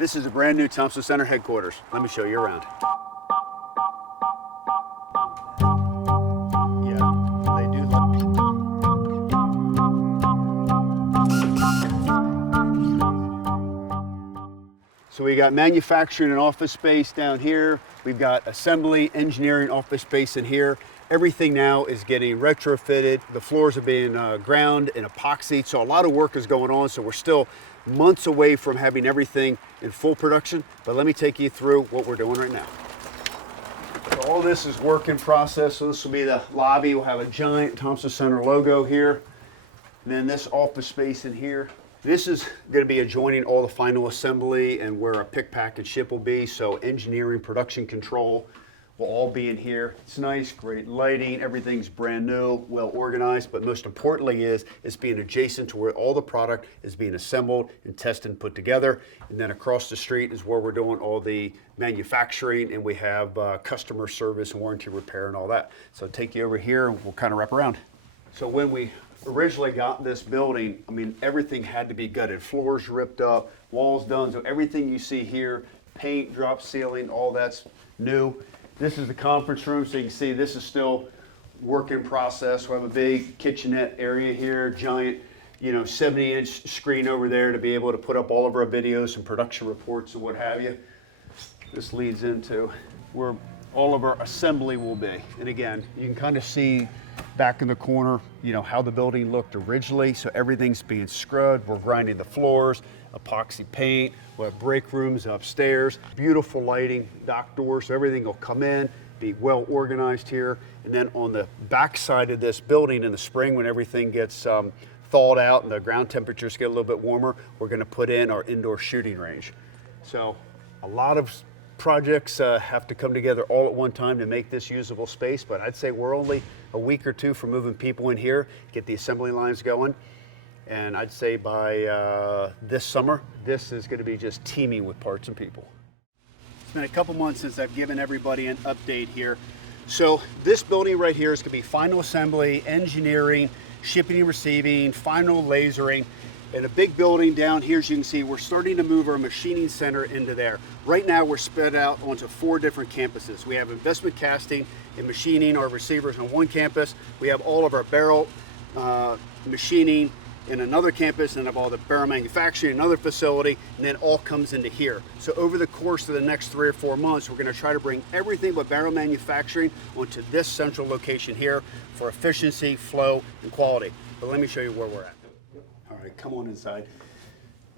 This is a brand new Thompson Center headquarters. Let me show you around. Yeah, they do So we got manufacturing and office space down here. We've got assembly, engineering, office space in here. Everything now is getting retrofitted. The floors are being ground and epoxied, so a lot of work is going on. So we're still months away from having everything in full production, but let me take you through what we're doing right now. So all this is work in process. So this will be the lobby. We'll have a giant Thompson Center logo here. And then this office space in here. This is going to be adjoining all the final assembly and where our pick, pack, and ship will be. So engineering, production control will all be in here. It's nice, great lighting, everything's brand new, well organized, but most importantly is it's being adjacent to where all the product is being assembled and tested and put together. And then across the street is where we're doing all the manufacturing, and we have customer service and warranty repair and all that. So I'll take you over here and we'll kind of wrap around. So when we originally got this building, I mean, everything had to be gutted. Floors ripped up, walls done, so everything you see here, paint, drop ceiling, all that's new. This is the conference room, so you can see this is still work in process. We have a big kitchenette area here, giant, 70-inch screen over there to be able to put up all of our videos and production reports and what have you. This leads into where all of our assembly will be. And again, you can kind of see back in the corner, how the building looked originally. So everything's being scrubbed. We're grinding the floors, epoxy paint. We'll have break rooms upstairs, beautiful lighting, dock doors. So everything will come in, be well organized here. And then on the back side of this building in the spring, when everything gets thawed out and the ground temperatures get a little bit warmer, we're going to put in our indoor shooting range. So a lot of projects have to come together all at one time to make this usable space, but I'd say we're only a week or two from moving people in here, get the assembly lines going, and I'd say by this summer, this is going to be just teeming with parts and people. It's been a couple months since I've given everybody an update here. So this building right here is going to be final assembly, engineering, shipping and receiving, final lasering. And a big building down here, as you can see, we're starting to move our machining center into there. Right now, we're spread out onto 4 different campuses. We have investment casting and machining, our receivers on one campus. We have all of our barrel machining in another campus, and have all the barrel manufacturing in another facility, and then all comes into here. So over the course of the next 3 or 4 months, we're going to try to bring everything but barrel manufacturing onto this central location here for efficiency, flow, and quality. But let me show you where we're at. All right, come on inside.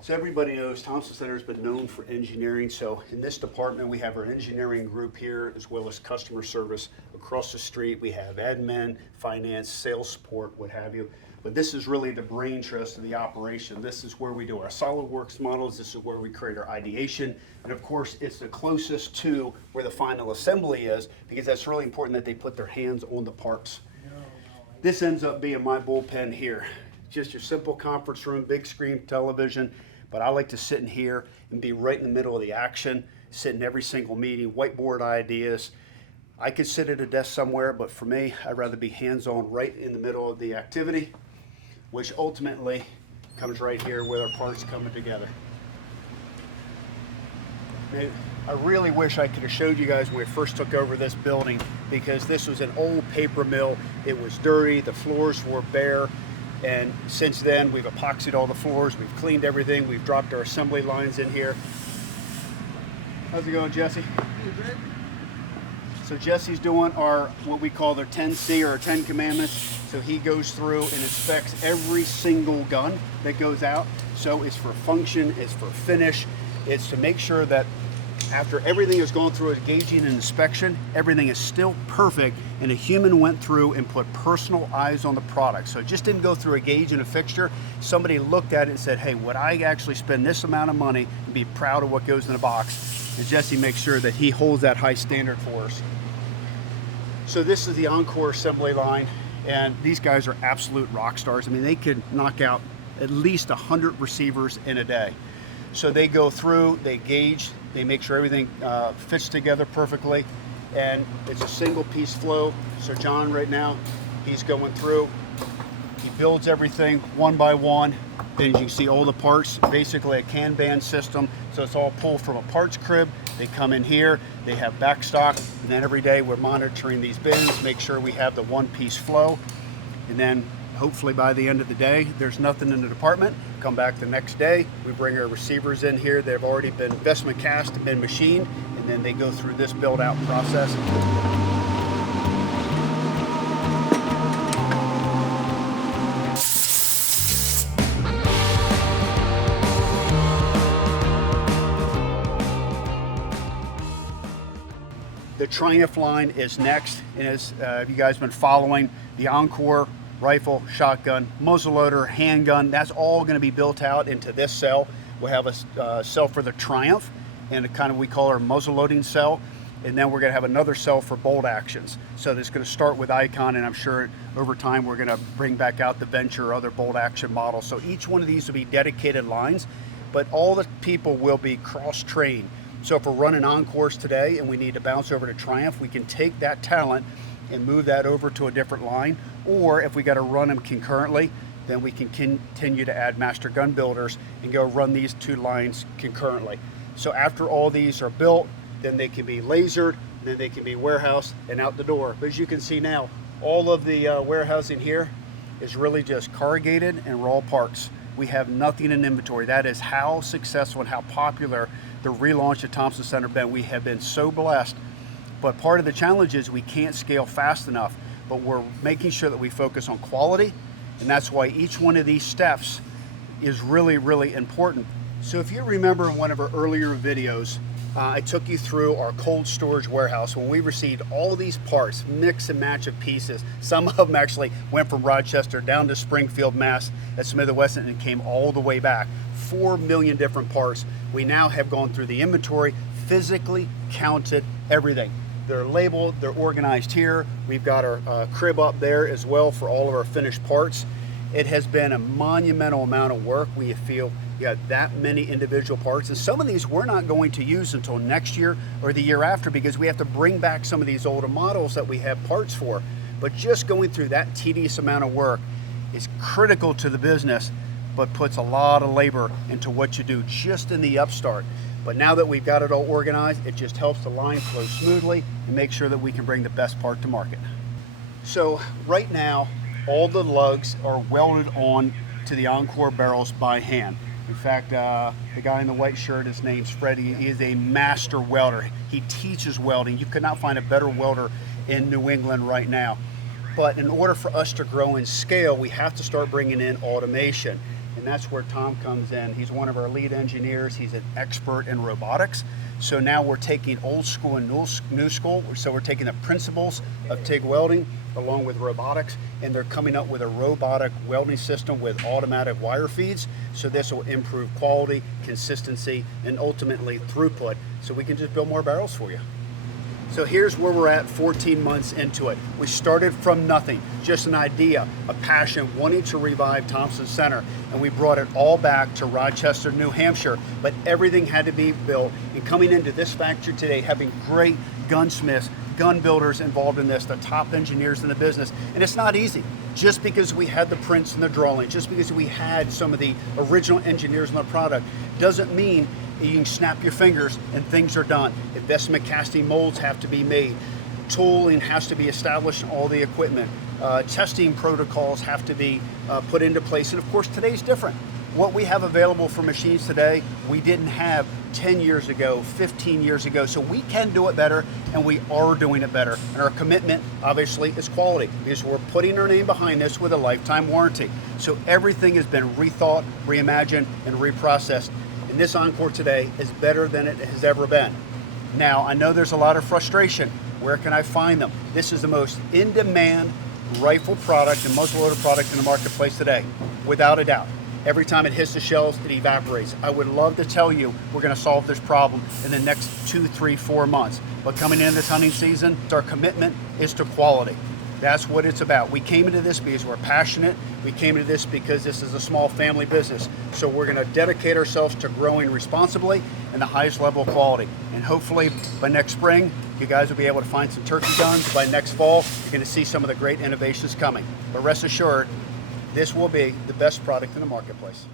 So everybody knows Thompson Center has been known for engineering. So in this department, we have our engineering group here, as well as customer service. Across the street, we have admin, finance, sales support, what have you. But this is really the brain trust of the operation. This is where we do our SolidWorks models. This is where we create our ideation. And of course, it's the closest to where the final assembly is, because that's really important that they put their hands on the parts. This ends up being my bullpen here. Just your simple conference room, big screen television, but I like to sit in here and be right in the middle of the action, sit in every single meeting, whiteboard ideas. I could sit at a desk somewhere, but for me, I'd rather be hands-on right in the middle of the activity, which ultimately comes right here with our parts coming together. I really wish I could have showed you guys when we first took over this building, because this was an old paper mill. It was dirty, the floors were bare. And since then, we've epoxied all the floors, we've cleaned everything, we've dropped our assembly lines in here. How's it going, Jesse? Good. So Jesse's doing our, what we call their 10C or our 10 commandments. So he goes through and inspects every single gun that goes out. So it's for function, it's for finish, it's to make sure that after everything has gone through a gauging and inspection, everything is still perfect, and a human went through and put personal eyes on the product. So it just didn't go through a gauge and a fixture. Somebody looked at it and said, hey, would I actually spend this amount of money and be proud of what goes in the box? And Jesse makes sure that he holds that high standard for us. So this is the Encore assembly line, and these guys are absolute rock stars. I mean, they could knock out at least 100 receivers in a day. So they go through, they gauge, they make sure everything fits together perfectly, and it's a single piece flow. So John right now, he's going through, he builds everything one by one, And as you can see, all the parts, basically a Kanban system. So it's all pulled from a parts crib. They come in here, they have back stock, and then every day we're monitoring these bins, make sure we have the one-piece flow. And then hopefully by the end of the day, there's nothing in the department. Come back the next day, we bring our receivers in here. They've already been investment cast and been machined, and then they go through this build-out process. The Triumph line is next, and as you guys have been following, the Encore rifle, shotgun, muzzleloader, handgun, that's all going to be built out into this cell. We'll have a cell for the Triumph, and we call our muzzleloading cell, and then we're going to have another cell for bolt actions. So it's going to start with Icon, and I'm sure over time we're going to bring back out the Venture or other bolt action models. So each one of these will be dedicated lines, but all the people will be cross-trained. So if we're running Encores today and we need to bounce over to Triumph, we can take that talent and move that over to a different line. Or if we got to run them concurrently, then we can continue to add master gun builders and go run these two lines concurrently. So after all these are built, then they can be lasered, then they can be warehoused and out the door. But as you can see now, all of the warehousing here is really just corrugated and raw parts. We have nothing in inventory. That is how successful and how popular the relaunch of Thompson Center been. We have been so blessed, but part of the challenge is we can't scale fast enough, but we're making sure that we focus on quality, and that's why each one of these steps is really, really important. So if you remember in one of our earlier videos, I took you through our cold storage warehouse when we received all these parts, mix and match of pieces. Some of them actually went from Rochester down to Springfield, Mass at Smith & Wesson and came all the way back. 4 million different parts. We now have gone through the inventory, physically counted everything. They're labeled, they're organized here. We've got our crib up there as well for all of our finished parts. It has been a monumental amount of work. We feel you got that many individual parts, and some of these we're not going to use until next year or the year after because we have to bring back some of these older models that we have parts for. But just going through that tedious amount of work is critical to the business, but puts a lot of labor into what you do just in the upstart. But now that we've got it all organized, it just helps the line flow smoothly and make sure that we can bring the best part to market. So right now, all the lugs are welded on to the Encore barrels by hand. In fact, the guy in the white shirt, his name's Freddie, he is a master welder. He teaches welding. You could not find a better welder in New England right now. But in order for us to grow and scale, we have to start bringing in automation. And that's where Tom comes in. He's one of our lead engineers. He's an expert in robotics. So now we're taking old school and new school. So we're taking the principles of TIG welding along with robotics, and they're coming up with a robotic welding system with automatic wire feeds. So this will improve quality, consistency, and ultimately throughput. So we can just build more barrels for you. So here's where we're at 14 months into it. We started from nothing, just an idea, a passion, wanting to revive Thompson Center, and we brought it all back to Rochester, New Hampshire, but everything had to be built. And coming into this factory today, having great gunsmiths, gun builders involved in this, the top engineers in the business, and it's not easy. Just because we had the prints and the drawing, just because we had some of the original engineers on the product, doesn't mean you can snap your fingers and things are done. Investment casting molds have to be made. Tooling has to be established in all the equipment. Testing protocols have to be put into place. And of course, today's different. What we have available for machines today, we didn't have 10 years ago, 15 years ago. So we can do it better, and we are doing it better. And our commitment, obviously, is quality, because we're putting our name behind this with a lifetime warranty. So everything has been rethought, reimagined, and reprocessed. And this Encore today is better than it has ever been. Now, I know there's a lot of frustration. Where can I find them? This is the most in-demand rifle product and muzzleloader product in the marketplace today, without a doubt. Every time it hits the shelves, it evaporates. I would love to tell you we're going to solve this problem in the next 2, 3, 4 months. But coming into this hunting season, our commitment is to quality. That's what it's about. We came into this because we're passionate. We came into this because this is a small family business. So we're going to dedicate ourselves to growing responsibly and the highest level of quality. And hopefully by next spring, you guys will be able to find some turkey guns. By next fall, you're going to see some of the great innovations coming. But rest assured, this will be the best product in the marketplace.